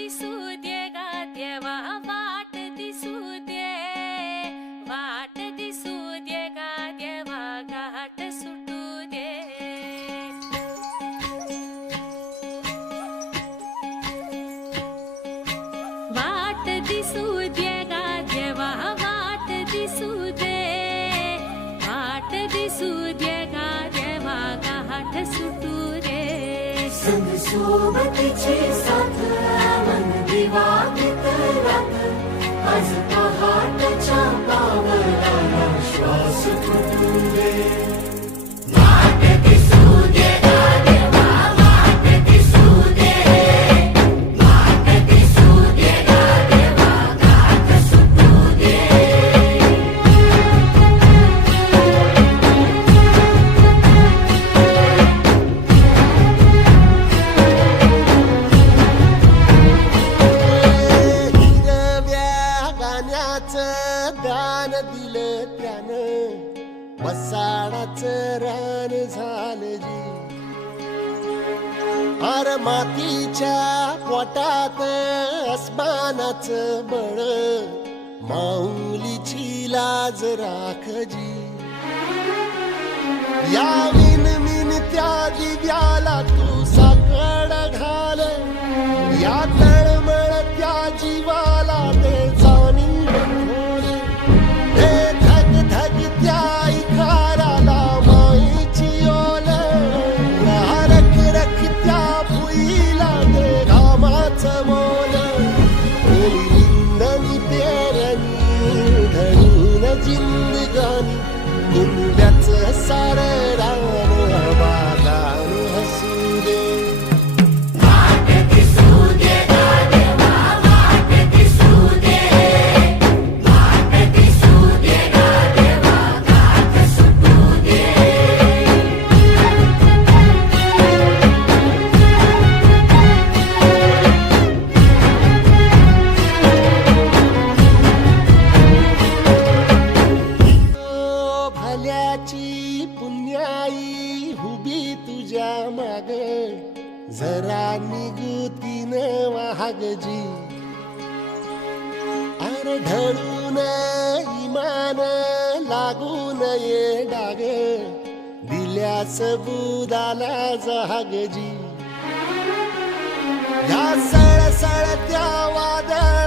ದಿಸು ದೇಗ ದೇವ ವಾಟ ದಿಸು ದೇ ವಾಟ ದಿಸು ದೇಗ ದೇವ ಘಾಟ ಸುಟ್ಟು ದೇ ವಾಟ ದಿಸು ದೇಗ ದೇವ ವಾಟ ದಿಸು ದೇ ವಾಟ ದಿಸು ದೇಗ ದೇವ ಘಾಟ ಸುಟ್ಟು हिरव्या दान दिलं त्यानं. वसाडाचं रान झालं जी. अर मातीच्या पोटात अस्मानाचं बळ. माऊलीची लाज राखजी या कुंब्याचं सार जरा निगुतीन वाहगजी अरे ढळून इमान लागून ये डाग. दिल्यास बुदाला जहागजी. या सळसळत्या वादळ